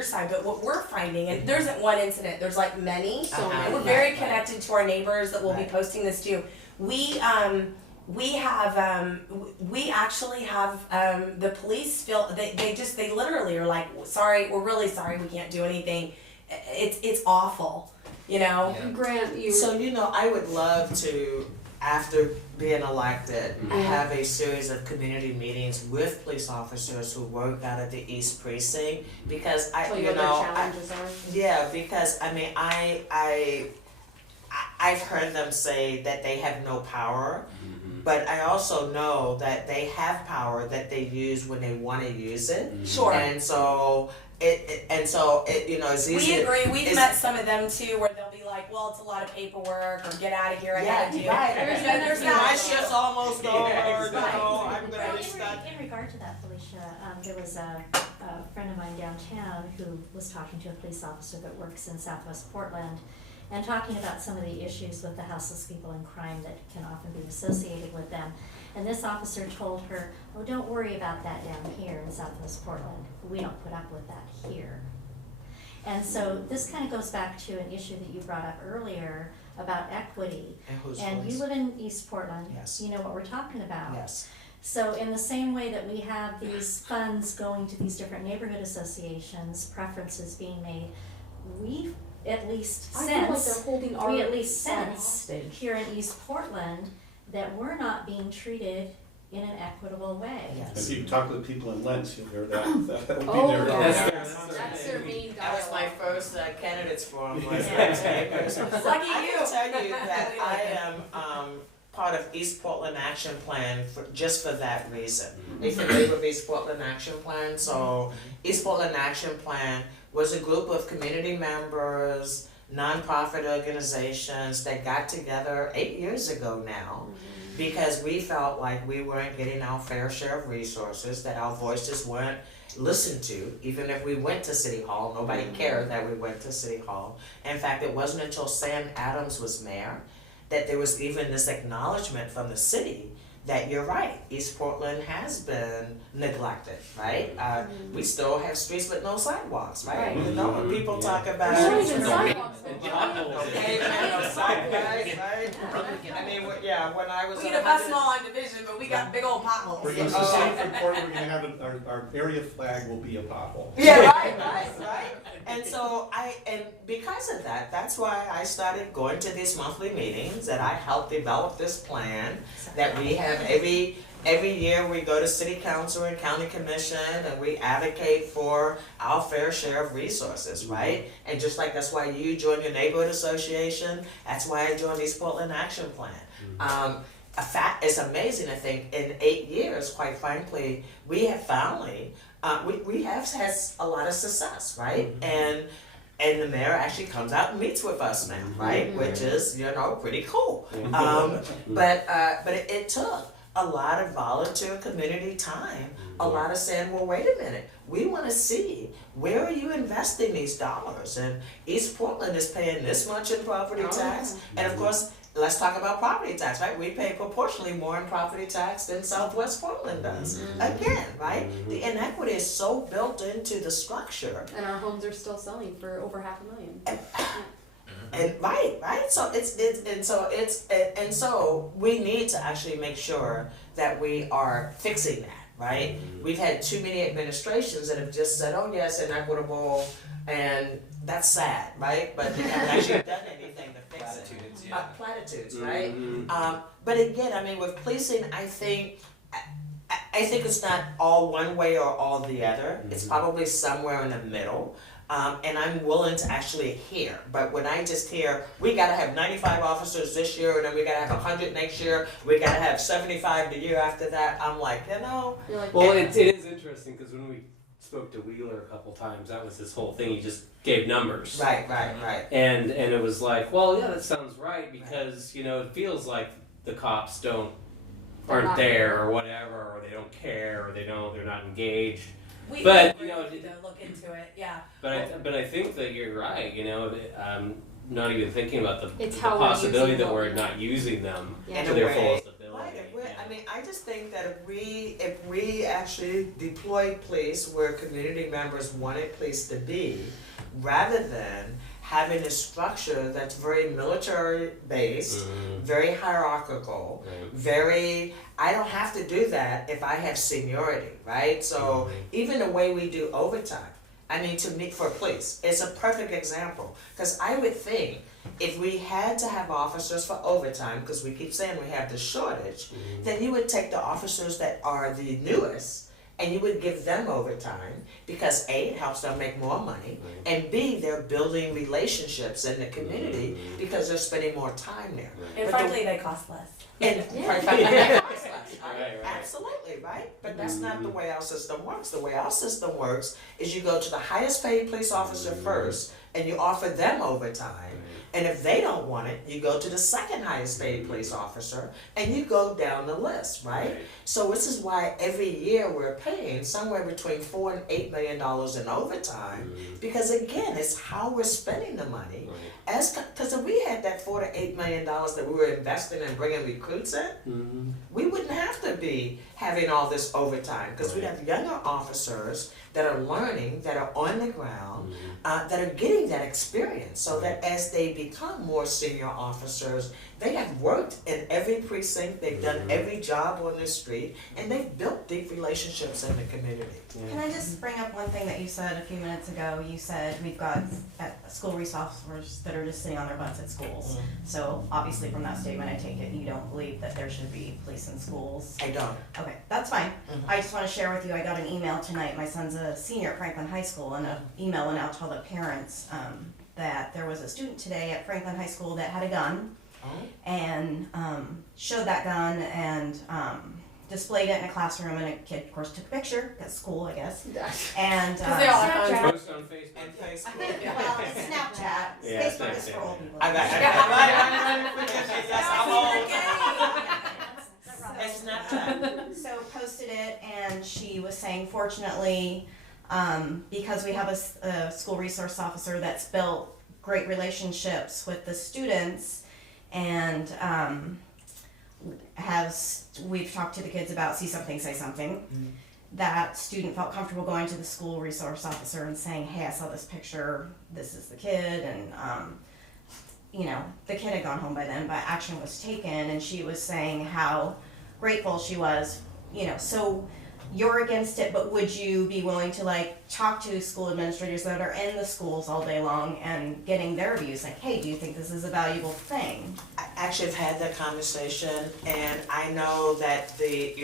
your side, but what we're finding, and there isn't one incident, there's like many, and we're Right, very right. connected to our neighbors that will be Right. posting this too. We actually have the police feel they literally are like, sorry, we're really sorry, we can't do anything. It's awful, you know. Yeah. Grant, you. So, I would love to, after being elected, Mhm. have a series of community meetings with police officers who work out of the East Precinct, because Tell you what their challenges are. yeah, because I've heard them say that they have no power, but I also know that they have power that they use when they want to use it, Sure. and so it's easy. We agree. We've it's- met some of them too, where they'll be like, "Well, it's a lot of paperwork," or "Get out of here, I gotta do." right. There's My that. shift's almost over. Yeah, I'm gonna Well, be stuck. in regard to that, Felicia, there was a friend of mine downtown who was talking to a police officer that works in Southwest Portland and talking about some of the issues with the houseless people and crime that can often be associated with them. And this officer told her, "Oh, don't worry about that down here in Southwest Portland. We don't put up with that here." And so this kind of goes back to an issue that you brought up earlier about equity. And whose And voice? you live in East Portland. Yes. You know what we're talking about. Yes. So in the same way that we have these funds going to these different neighborhood associations, preferences being made, we at least I feel like they're sense, holding our we at least side sense hostage. here in East Portland that we're not being treated in an equitable way. Yes. If you talk to the people in Lentz, you'll hear that would be Oh, their. that's their main That was my dialogue. first candidates forum was Yeah. landscapers. Lucky I you. can tell you that I am part of East Portland Action Plan just for that reason. If you familiar with East Portland Action Plan? So East Portland Action Plan was a group of community members, nonprofit organizations that got together 8 years ago now, because we felt like we weren't getting our fair share of resources, that our voices weren't listened to. Even if we went to City Hall, nobody cared that we went to City Hall. In fact, it wasn't until Sam Adams was mayor that there was even this acknowledgement from the city that you're right, East Portland has been neglected, right? We still have streets with no sidewalks, right? Right. You know, when people talk about There's not even sidewalks. no sidewalks, right? I mean, when I was We on get a bus 100 mall on Division, but we got big old potholes. We're gonna say for court, we're gonna have our area flag will be a pothole. Yeah, right. And so and because of that, that's why I started going to these monthly meetings, and I helped develop this plan that we have every year. We go to city council and county commission, and we advocate for our fair share of resources, right? And just like that's why you joined your neighborhood association, that's why I joined East Portland Action Plan. It's amazing, I think, in 8 years, quite frankly, we have finally, we have had a lot of success, right? And the mayor actually comes out and meets with us now, right? Which is, pretty cool. But it took a lot of volunteer community time, a lot of saying, well, wait a minute, we want to see, where are you investing these dollars? And East Portland is paying this much in property tax, and of course, let's talk about property tax, right? We pay proportionally more in property tax than Southwest Portland does. Again, right? The inequity is so built into the structure. And our homes are still selling for over $500,000. And right. So we need to actually make sure that we are fixing that, right? We've had too many administrations that have just said, "Oh yes, inequitable," and that's sad, right? But they haven't actually done anything to fix Platitudes, it. yeah. Platitudes, right? But again, I mean, with policing, I think it's not all one way or all the other. It's probably somewhere in the middle. And I'm willing to actually hear. But when I just hear, we gotta have 95 officers this year, and then we gotta have 100 next year, we gotta have 75 the year after that, I'm like, You're like, Well, it is interesting because when we spoke to Wheeler a couple times, that was his whole thing. He just gave numbers. right. And it was like, well, yeah, that sounds right because it feels like the cops aren't not there there. or whatever, or they don't care, or they're not engaged. We But, agree you know, to look into it, yeah. But I think that you're right. Not even thinking about the It's how we're possibility using that them. we're not using them Yeah. to their fullest ability. Right, money. if we're, Yeah. I mean, I just think that if we actually deploy police where community members wanted police to be, rather than having a structure that's very military based, very hierarchical, Right. very, I don't have to do that if I have seniority, right? So even the way we do overtime, I mean, to me, for police, it's a perfect example. Because I would think if we had to have officers for overtime, because we keep saying we have the shortage, then you would take the officers that are the newest and you would give them overtime because A, it helps them make more money, and B, they're building relationships in the community because they're spending more time there. And But frankly, they cost less. And Yeah. quite frankly, that costs less, Right, right. Absolutely, right? But that's not the way our system works. The way our system works is you go to the highest paid police officer first and you offer them overtime. And if they don't want it, you go to the second highest paid police officer and you go down the list, right? So this is why every year we're paying somewhere between $4 and $8 million in overtime, because again, it's how we're spending the money. Because if we had that $4 to $8 million that we were investing in bringing recruits in, we wouldn't have to be having all this overtime, because we'd have younger officers that are learning, that are on the ground, that are getting that experience, so that as they become more senior officers, they have worked in every precinct, they've done every job on the street, and they've built deep relationships in the community. Can I just bring up one thing that you said a few minutes ago? You said we've got school resource officers that are just sitting on their butts at schools. So obviously from that statement, I take it you don't believe that there should be police in schools. I don't. Okay, that's fine. I just want to share with you, I got an email tonight. My son's a senior at Franklin High School, and an email went out to all the parents that there was a student today at Franklin High School that had a gun and showed that gun and displayed it in a classroom, and a kid, of course, took a picture. That's cool, I guess. And Because they all have Snapchat. phones. Post on Facebook. And Facebook. Well, it's Snapchat. Yeah, Facebook is Snapchat, for old yeah. people. It's Snapchat. So posted it, and she was saying, fortunately, because we have a school resource officer that's built great relationships with the students, and we've talked to the kids about see something, say something. That student felt comfortable going to the school resource officer and saying, hey, I saw this picture, this is the kid, and the kid had gone home by then, but action was taken, and she was saying how grateful she was, so you're against it, but would you be willing to talk to school administrators that are in the schools all day long and getting their views, hey, do you think this is a valuable thing? I actually have had that conversation, and I know that the,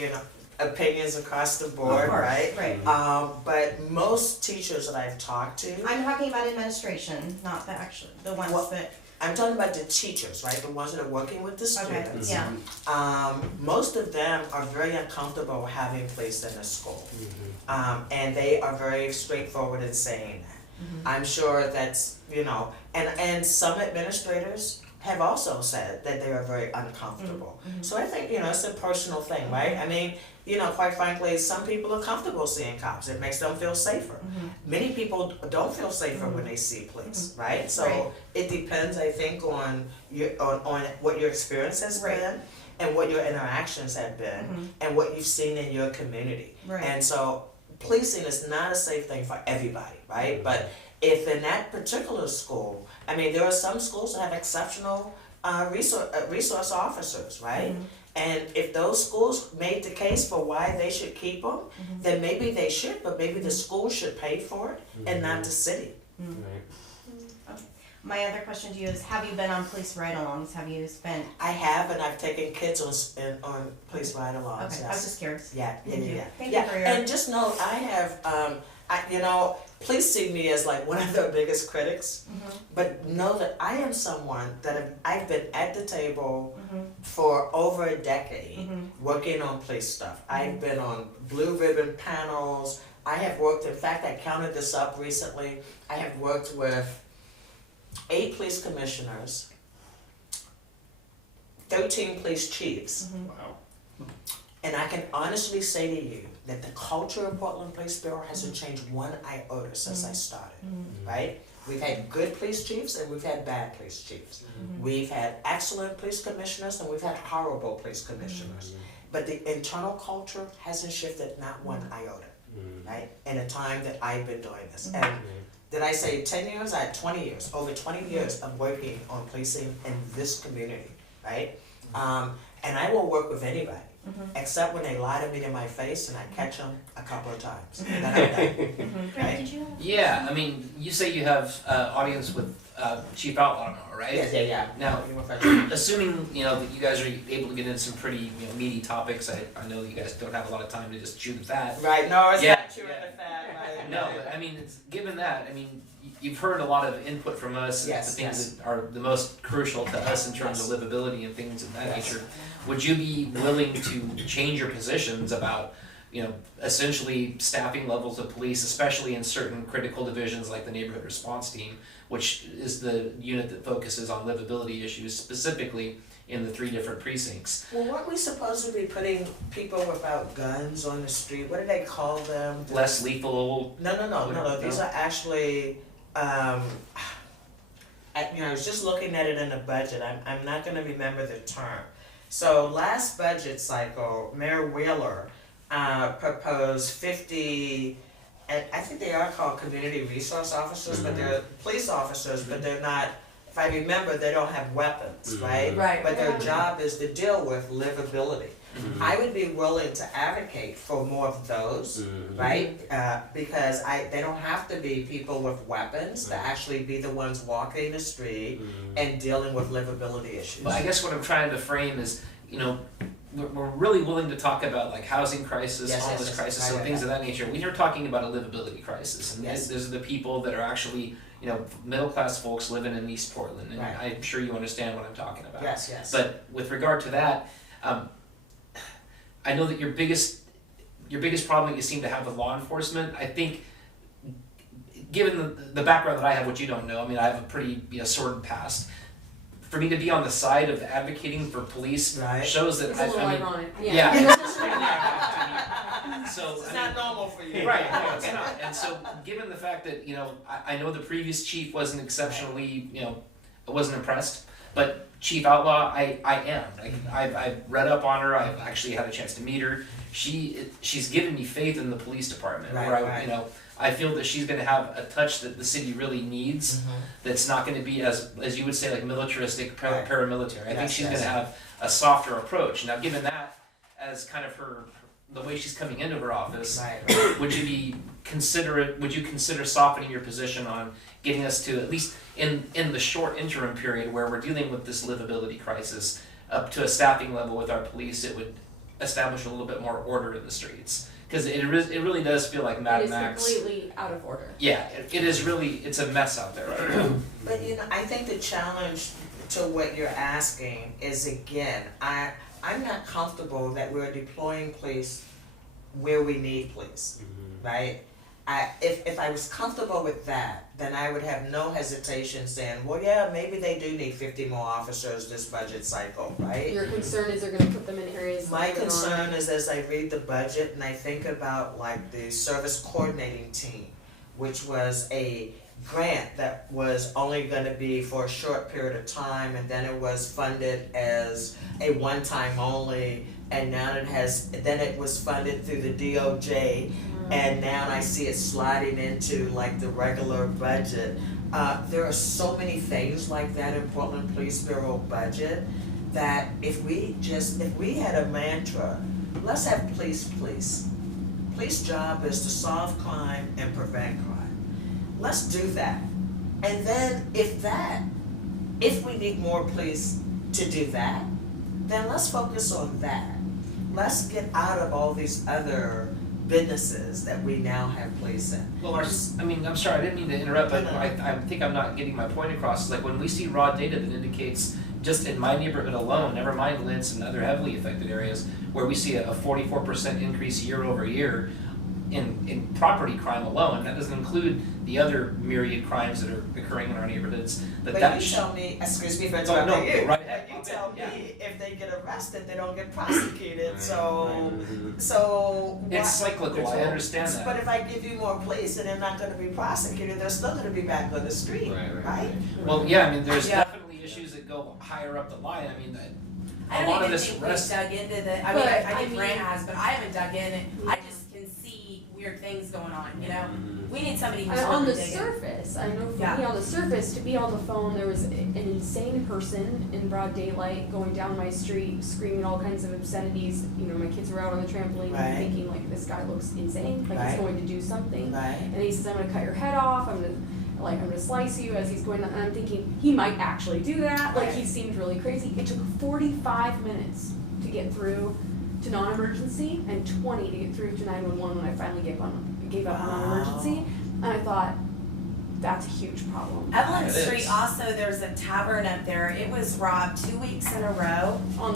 opinions across the board, Of course, right? right. But most teachers that I've talked to, I'm talking about administration, not the ones Well, that, I'm talking about the teachers, right? The ones that are working with the okay, students. yeah. Most of them are very uncomfortable having police in the school. And they are very straightforward in saying that. I'm sure that's, and some administrators have also said that they are very uncomfortable. So I think, it's a personal thing, right? I mean, quite frankly, some people are comfortable seeing cops. It makes them feel safer. Many people don't feel safer when they see police, right? So Right. it depends, I think, on what your experience has Right. been and what your interactions have been and what you've seen in your community. Right. And so policing is not a safe thing for everybody, right? But if in that particular school, there are some schools that have exceptional resource officers, right? And if those schools made the case for why they should keep them, then maybe they should, but maybe the school should pay for it and not the city. My other question to you is, have you been on police ride-alongs? Have you spent? I have, and I've taken kids on police ride-alongs. Okay, Yes. I was just curious. Yeah. Thank you. Thank Yeah, you for your. and just know I have, police see me as one of their biggest critics, but know that I am someone that I've been at the table for over a decade working on police stuff. I've been on blue ribbon panels. I have worked, in fact, I counted this up recently. I have worked with 8 police commissioners, 13 police chiefs. Wow. And I can honestly say to you that the culture of Portland Police Bureau hasn't changed one iota since I started, right? We've had good police chiefs and we've had bad police chiefs. We've had excellent police commissioners and we've had horrible police commissioners. But the internal culture hasn't shifted not one iota, right? In a time that I've been doing this. And did I say 10 years? I had 20 years, over 20 years of working on policing in this community, right? And I will work with anybody, except when they lie to me to my face and I catch them a couple of times. And then I'm done. Frank, did you have? Yeah, I mean, you say you have audience with Chief Outlaw now, right? Yeah. Now, assuming that you guys are able to get into some pretty meaty topics, I know that you guys don't have a lot of time to just chew the fat. Right, no, it's Yeah, not true yeah. in the fact, right? No, but I mean, given that, I mean, you've heard a lot of input from us, Yes, the things yes. that are the most crucial to us in terms of livability and things of that nature. Would you be willing to change your positions about, essentially staffing levels of police, especially in certain critical divisions like the neighborhood response team, which is the unit that focuses on livability issues specifically in the 3 different precincts? Well, weren't we supposed to be putting people without guns on the street? What do they call them? Less lethal. No. These are actually, I was just looking at it in the budget. I'm not going to remember the term. So last budget cycle, Mayor Wheeler proposed 50, and I think they are called community resource officers, but they're police officers, but they're not. If I remember, they don't have weapons, right? Right. But their job is to deal with livability. I would be willing to advocate for more of those, right? Because they don't have to be people with weapons to actually be the ones walking the street and dealing with livability issues. But I guess what I'm trying to frame is, we're really willing to talk about like housing crisis, homeless crisis, and things of that nature. We are talking about a livability crisis, and those are the people that are actually, middle class folks living in East Portland, and I'm sure you understand what I'm talking about. Yes. But with regard to that, I know that your biggest problem that you seem to have with law enforcement, I think, given the background that I have, which you don't know, I mean, I have a pretty sordid past. For me to be on the side of advocating for police shows that It's a little ironic. So It's not normal for you. Right, no, it's not. And so, given the fact that I know the previous chief wasn't exceptionally, I wasn't impressed, but Chief Outlaw, I am. Like, I've read up on her. I've actually had a chance to meet her. She's given me faith in the police department. I feel that she's going to have a touch that the city really needs. That's not going to be as you would say, like militaristic, paramilitary. I think she's going to have a softer approach. Now, given that as kind of the way she's coming into her office, would you consider softening your position on getting us to, at least in the short interim period where we're dealing with this livability crisis, up to a staffing level with our police? It would establish a little bit more order in the streets. Because it really does feel like Mad Max. It is completely out of order. Yeah, it is really, it's a mess out there right now. But I think the challenge to what you're asking is, again, I'm not comfortable that we're deploying police where we need police, right? If I was comfortable with that, then I would have no hesitation saying, well, yeah, maybe they do need 50 more officers this budget cycle, right? Your concern is they're going to put them in areas. My that they're concern is, as I read the budget and I think about like the service coordinating team, which was a grant that was only going to be for a short period of time, and then it was funded as a one-time only, and now it was funded through the DOJ, and now I see it sliding into like the regular budget. There are so many things like that in Portland Police Bureau budget that if we had a mantra, let's have police. Police job is to solve crime and prevent crime. Let's do that. And then if we need more police to do that, then let's focus on that. Let's get out of all these other businesses that we now have police in. Well, I'm sorry, I didn't mean to interrupt, but I think I'm not getting my point across. It's like when we see raw data that indicates, just in my neighborhood alone, never mind Lintz and other heavily affected areas, where we see a 44% increase year over year, in property crime alone. That doesn't include the other myriad crimes that are occurring in our neighborhoods. But That you tell me, excuse me for No, interrupting no, you. right ahead. You tell Yeah. me if they get arrested, they don't get prosecuted. So why- It's cyclical. I understand that. But if I give you more police and they're not going to be prosecuted, they're still going to be back on the street, right? Well, yeah, I mean, there's Yeah. definitely issues that go higher up the line. I mean, that I a don't lot of even this think arrest. we've dug into the, I But, mean, I I think mean- Grant has, but I haven't dug in and I just can see weird things going on, you know? We need somebody who's On really the digging. surface, I know for Yeah. me on the surface, to be on the phone, there was an insane person in broad daylight going down my street, screaming all kinds of obscenities. You know, my kids were out on the trampoline Right. thinking like, this guy looks insane, like Right. he's going to do something. Right. And he says, I'm gonna cut your head off, I'm gonna slice you as he's going down, and I'm thinking, he might actually do that, like he seemed really crazy. It took 45 minutes to get through to non-emergency and 20 to get through to 911 when I finally gave up on non-emergency. And I thought, that's a huge problem. Evelyn It Street is. also, there's a tavern up there, it was robbed 2 weeks in a row. On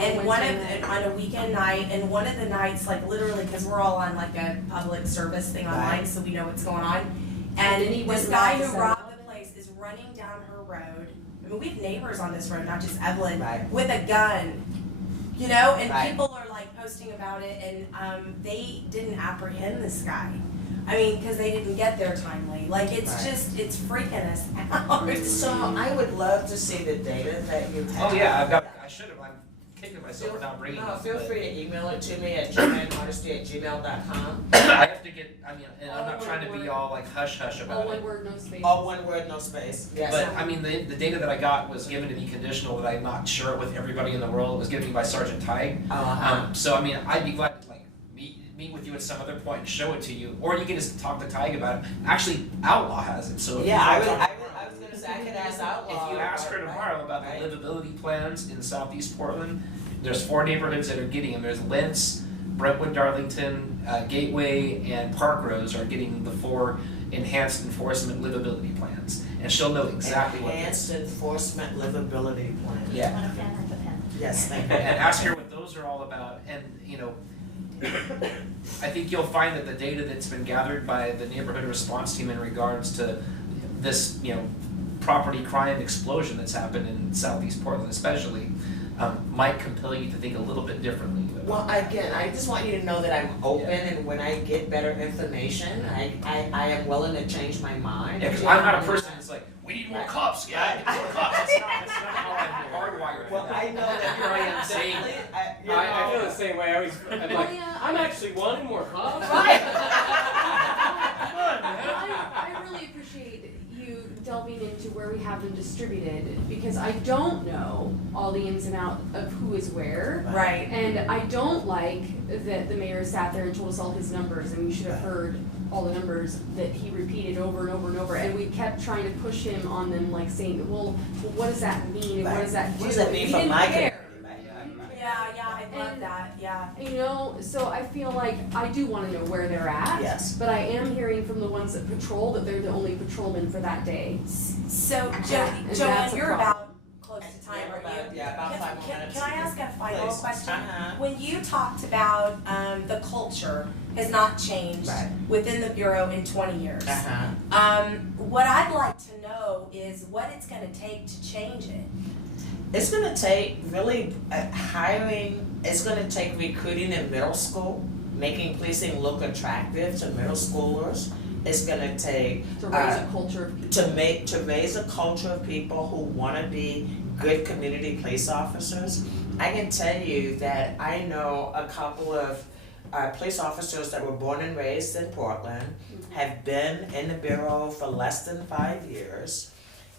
And one Wednesday of, night. on a weekend night, and one of the nights, like literally, cause we're all on like a public service thing online, Right. so we know what's going on. And then he And went this guy around who and robbed the place is running down her road. I mean, we have neighbors on this road, not just Evelyn, Right. with a gun. You know, and Right. people are like posting about it, and they didn't apprehend this guy. I mean, cause they didn't get there timely. Like it's Right. just, it's freaking us out. So I would love to see the data that you have. Oh yeah, I should have. I'm kicking myself for not bringing No, it. feel but free to email it to me at Hardesty@gmail.com. I have to get. I mean, and I'm All not one trying to be word. all like hush hush All about one it. word, no space. All one word, no space. Yes. But I mean, the data that I got was given to me conditional that I'm not share it with everybody in the world. It was given to me by Sergeant Tighe. So I mean, I'd be glad to like meet with you at some other point and show it to you, or you can just talk to Tighe about it. Actually, Outlaw has it. So if Yeah, I you was talk- gonna say, I could ask Outlaw. If you ask her tomorrow about the livability plans in Southeast Portland, there's 4 neighborhoods that are getting them. There's Lentz, Brentwood, Darlington, Gateway, and Park Rose are getting the 4 enhanced enforcement livability plans, and she'll know exactly what. Enhanced enforcement livability plan. Yeah. Want a pen? I have a pen. Yes, thank you. And ask her what those are all about, and you know, I think you'll find that the data that's been gathered by the neighborhood response team in regards to this, you know, property crime explosion that's happened in Southeast Portland especially, might compel you to think a little bit differently. Well, again, I just want you to know that I'm open, and when I get better information, I am willing to change my mind. Yeah, because I'm not a person that's like, we need more cops, yeah, we need more cops. That's not how I'm hardwired. Well, I know that Here I am saying definitely, I feel the same way. I'm like, Oh, yeah. I'm actually wanting more cops. I really appreciate you delving into where we have them distributed, because I don't know all the ins and outs of who is where. Right. And I don't like that the mayor sat there and told us all his numbers, and we should have heard all the numbers that he repeated over and over and over, and we kept trying to push him on them, like saying, well, what does that mean, and what does that do? What does that mean He for didn't my care. community? Yeah, I love And- that, yeah. You know, so I feel like I do wanna know where they're at. Yes. But I am hearing from the ones that patrol that they're the only patrolmen for that day. So, And Joanne, that's a you're problem. about close to time, aren't you? Yeah, about 5 more minutes. Can I ask a final Please. question? Uh-huh. When you talked about, the culture has not changed Right. within the Bureau in 20 years. Uh-huh. What I'd like to know is what it's gonna take to change it. It's gonna take really hiring, it's gonna take recruiting in middle school, making policing look attractive to middle schoolers. It's gonna take To raise a culture of people. to raise a culture of people who wanna be good community police officers. I can tell you that I know a couple of police officers that were born and raised in Portland, have been in the Bureau for less than 5 years,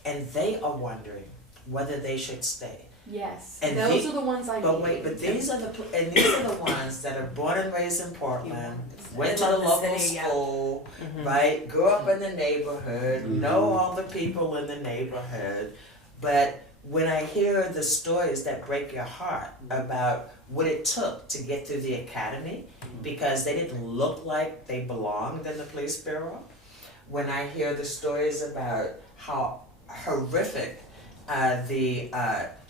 and they are wondering whether they should stay. Yes, And those the- are the ones I But need. wait, but these are the ones that are born and raised in Portland, went to the Love the local city, yeah. school, right? Grew up in the neighborhood, know all the people in the neighborhood. But when I hear the stories that break your heart about what it took to get through the academy, because they didn't look like they belonged in the police bureau, when I hear the stories about how horrific the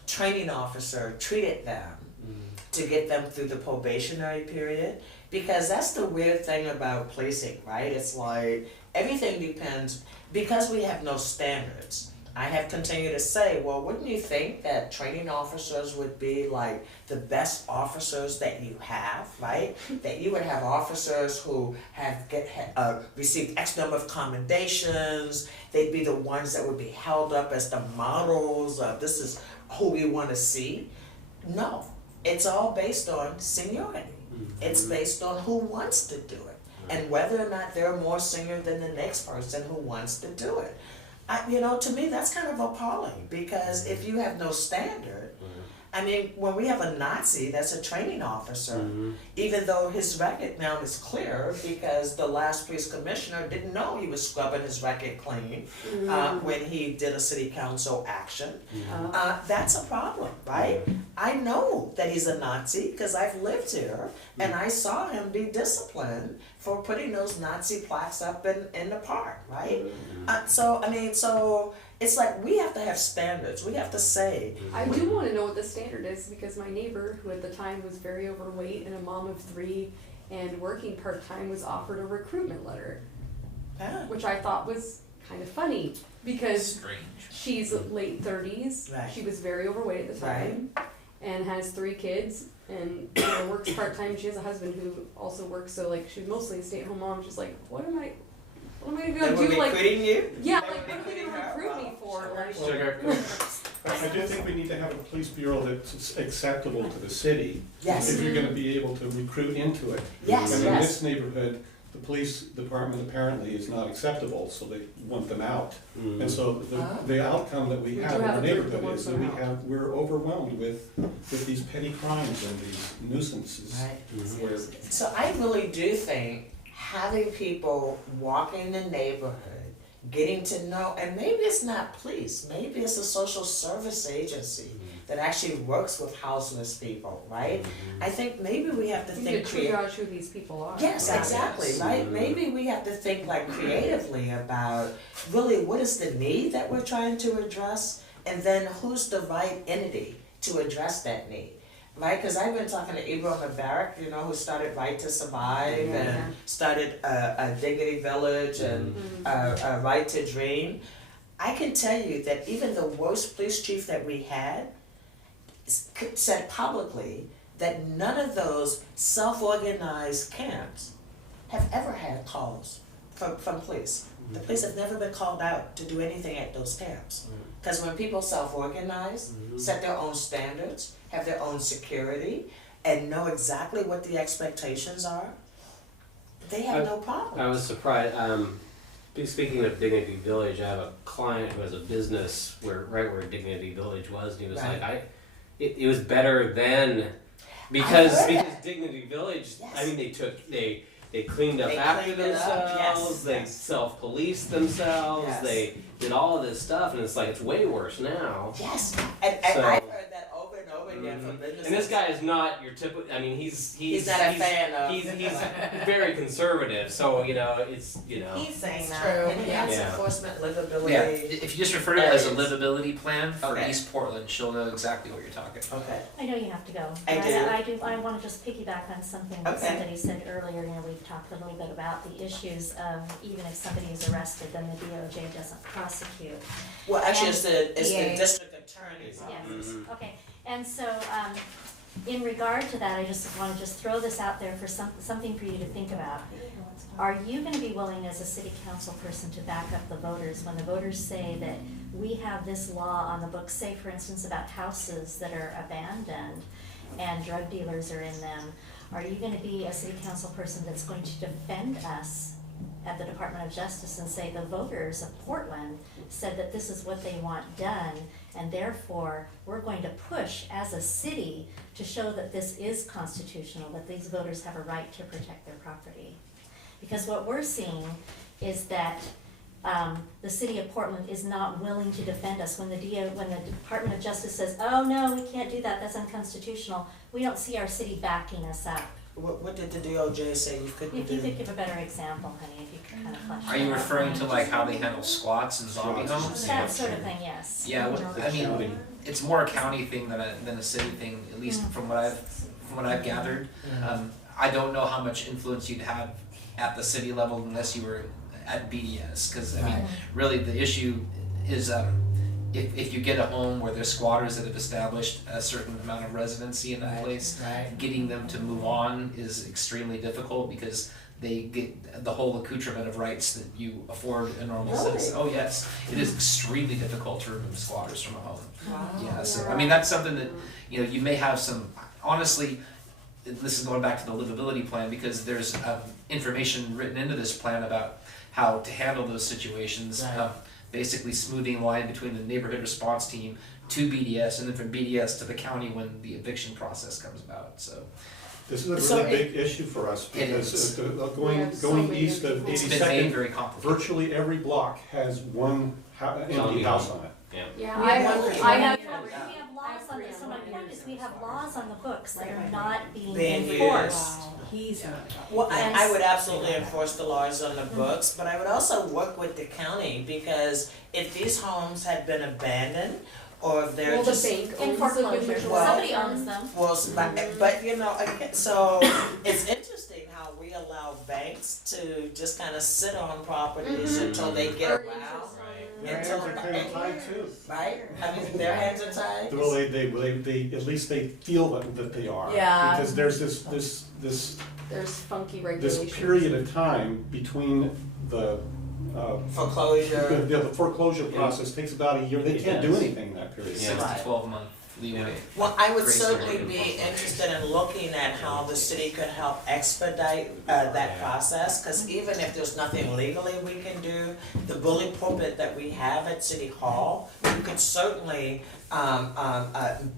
training officer treated them to get them through the probationary period, Because that's the weird thing about policing, right? It's like everything depends, because we have no standards. I have continued to say, well, wouldn't you think that training officers would be like the best officers that you have, right? That you would have officers who have received X number of commendations. They'd be the ones that would be held up as the models of this is who we want to see. No, it's all based on seniority. It's based on who wants to do it and whether or not they're more senior than the next person who wants to do it. To me, that's kind of appalling, because if you have no standard, I mean, when we have a Nazi that's a training officer, even though his record now is clear because the last police commissioner didn't know he was scrubbing his record clean when he did a city council action, that's a problem, right? I know that he's a Nazi because I've lived here and I saw him be disciplined for putting those Nazi plaques up in the park, right? So it's like we have to have standards. We have to say. I do want to know what the standard is, because my neighbor, who at the time was very overweight and a mom of 3 and working part-time, was offered a recruitment letter, which I thought was kind of funny, because Strange. she's late 30s, Right. she was very overweight at the time, and has 3 kids, and works part-time. She has a husband who also works, so like she's mostly a stay-at-home mom. She's like, what am I gonna do? Like, recruiting you? yeah, They like were what are they recruiting gonna her? recruit me for? Like, Sugar. I do think we need to have a police bureau that's acceptable to the city. Yes. If you're gonna be able to recruit into it. Yes, And in yes. this neighborhood, the police department apparently is not acceptable, so they want them out. And so the outcome that we We have do in have our a group that neighborhood wants is that them out. we're overwhelmed with these petty crimes and these nuisances. Right. Where So I really do think having people walk in the neighborhood, getting to know, and maybe it's not police, maybe it's a social service agency that actually works with houseless people, right? I think maybe we have to you think can creatively. triage who these people are. Yes, exactly, right? Maybe we have to think like creatively about really what is the need that we're trying to address, and then who's the right entity to address that need. Right, because I've been talking to Ibram Mubarak, who started Right to Survive and started a Dignity Village and a Right to Dream. I can tell you that even the worst police chief that we had said publicly that none of those self-organized camps have ever had calls from police. The police have never been called out to do anything at those camps. Because when people self-organize, set their own standards, have their own security, and know exactly what the expectations are, they have no problem. I was surprised. Speaking of Dignity Village, I have a client who has a business right where Dignity Village was, and he was Right. like, it was better then, because that. Dignity Village. Yes. I mean, they cleaned up They after cleaned it up, themselves. yes, They yes. self-policed themselves. Yes. They did all of this stuff, and it's like it's way worse now. Yes, and So- I've heard that over and over again from businesses. And this guy is not your typical. I mean, he's not a fan of. He's very conservative. So it's He's saying that. True. And Enhanced Yeah. enforcement, livability. Yeah, if you just refer to it as a Areas. livability plan for Okay. East Portland, she'll know exactly what you're talking. Okay. I know you have to go. I but do. I want to just piggyback on something that Okay. somebody said earlier. We've talked a little bit about the issues of even if somebody is arrested, then the DOJ doesn't prosecute. Well, actually, And it's the DA. district attorney's office. Yes, okay. And so, in regard to that, I just want to throw this out there for something for you to think about. Are you going to be willing as a city council person to back up the voters when the voters say that we have this law on the books, say for instance about houses that are abandoned and drug dealers are in them? Are you going to be a city council person that's going to defend us at the Department of Justice and say the voters of Portland said that this is what they want done, and therefore we're going to push as a city to show that this is constitutional, that these voters have a right to protect their property? Because what we're seeing is that the city of Portland is not willing to defend us when the Department of Justice says, oh no, we can't do that, that's unconstitutional. We don't see our city backing us up. What did the DOJ say you couldn't If you do? could give a better example, honey, if you could kind of flesh Are you that out. referring to like how they handle squats and zombie Squats. homes? That sort of thing, yes. Yeah, I mean, it's more a county thing than a city thing, at least from what I've gathered. I don't know how much influence you'd have at the city level unless you were at BDS, because I mean, really the issue is if you get a home where there's squatters that have established a certain amount of residency in that place, getting them to move on is extremely difficult because they get the whole accoutrement of rights that you afford a normal citizen. Oh yes, it is extremely difficult to remove squatters from a home. Wow. Yeah, so I mean that's something that you may have some. Honestly, this is going back to the livability plan because there's information written into this plan about how to handle those situations. Basically smoothing the line between the neighborhood response team to BDS and then from BDS to the county when the eviction process comes about. So this is a really big issue for us because going east of it's been made 82nd, very complicated. virtually every block has one empty house on it. Yeah, We have have laws on this, so my point is we have laws on the books that are not being Being enforced. Well, I would absolutely enforce the laws on the books, but I would also work with the county because if these homes had been abandoned or if they're just the bank In owns foreclosure, the Well- somebody owns them. well, but again, so it's interesting how we allow banks to just kind of sit on properties until they get around. Their hands are kind of tied too. Right? I mean, their hands are tied. Well, they at least they feel that they are. Yeah. Because there's this there's funky regulations. period of time between the Foreclosure. the foreclosure process takes about a year. They can't do anything in that period. 6 Right. to 12 month leeway. Well, I would Grace certainly period. be interested in looking at how the city could help expedite that process, because even if there's nothing legally we can do, the bully pulpit that we have at City Hall, we could certainly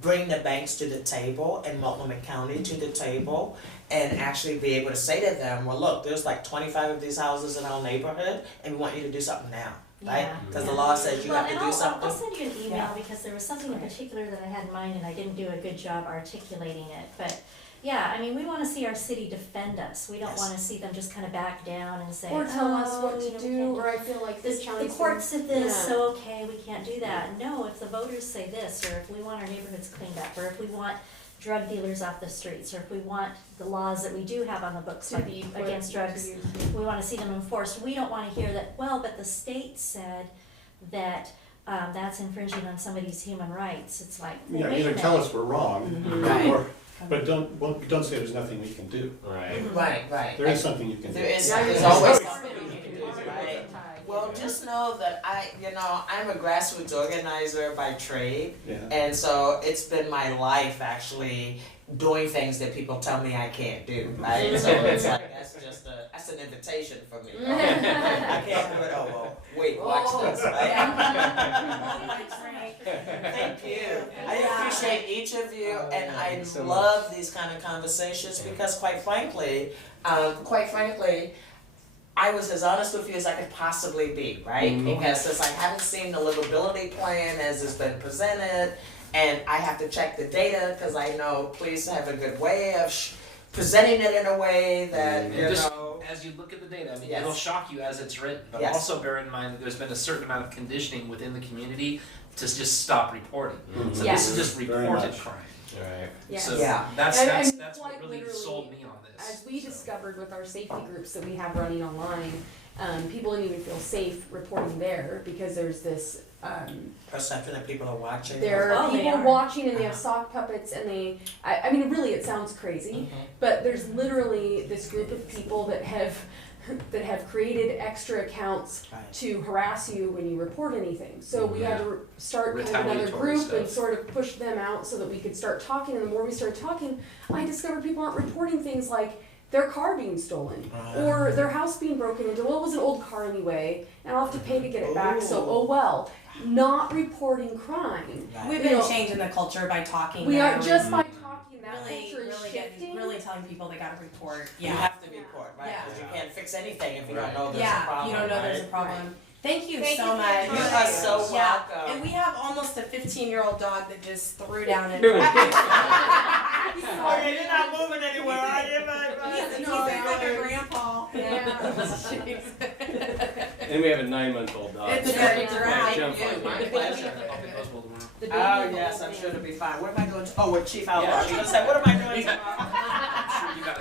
bring the banks to the table and Multnomah County to the table and actually be able to say to them, well, look, there's like 25 of these houses in our neighborhood and we want you to do something now, right? Yeah. Because the law says you have to do something. I'll send you an email because there was something in particular that I had in mind and I didn't do a good job articulating it. But yeah, I mean, we want to see our city defend us. We don't Yes. want to see them just kind of back down and say, Or tell us "Oh, what you to know, do, we can't or I feel like this the county's court said this, Yeah. so okay, we can't do that. No, if the voters say this, or if we want our neighborhoods cleaned up, or if we want drug dealers off the streets, or if we want the laws that we do have on the books to like be put against drugs, to use. we want to see them enforced. We don't want to hear that, well, but the state said that that's infringing on somebody's human rights. It's like, well, Yeah, wait a either minute. tell us we're wrong, Right. but don't say there's nothing we can do. Right. Right. There is something you can do. There is, Yeah, there's yeah. always Yeah. something you can do, right? Well, just know that I'm a grassroots organizer by trade, Yeah. and so it's been my life actually doing things that people tell me I can't do, right? So it's like that's an invitation for me. Oh, I can't do it. Oh well, wait, watch this, right? Thank you. I appreciate each of you, and I so love these kind of conversations because, quite frankly, I was as honest with you as I could possibly be, right? Because since I haven't seen the livability plan as it's been presented, and I have to check the data because I know police have a good way of presenting it in a way that you Just know. as you look at the data, I mean, Yes. it'll shock you as it's written, but Yes. also bear in mind that there's been a certain amount of conditioning within the community to just stop reporting. So Yes. this is just Very reported much. crime. Right. Yes. So Yeah. that's And- that's and that's quite what really literally, sold me on this. As we So. discovered with our safety groups that we have running online, people didn't even feel safe reporting there because there's this, Perception that people are watching. there are Oh, they people are. watching and they have sock puppets and I mean, really, it sounds crazy, but there's literally this group of people that have created extra accounts Right. to harass you when you report anything. So we had to start kind of another Retaliatory group and stuff. sort of push them out so that we could start talking. And the more we started talking, I discovered people aren't reporting things like their car being stolen or their house being broken into. Well, it was an old car anyway, and I'll have to pay to get it back. So, Ooh. oh well. Not reporting crime. Right. We've You been know, changing the culture by talking. We now are just and by talking. That really, culture is really shifting. really telling people they gotta report. You Yeah. have to report, right? Yeah. Because you can't fix anything if you don't Right. know there's a Yeah, problem. you don't know there's a right? problem. Thank you Thank so you for much. your You time. are so Yeah, welcome. and we have almost a 15-year-old dog that just threw down and. Okay, you're not moving anywhere, are you? He's like a grandpa. Yeah. And we have a 9-month-old dog. It's so very it dry. might jump Yeah, on my you. pleasure. I'll pick those tomorrow. The baby Oh, of the yes, whole I'm thing. sure to be fine. What am I doing? Oh, with Chief Outlaw. Yeah. I was gonna say, what am I doing tomorrow? I'm sure you got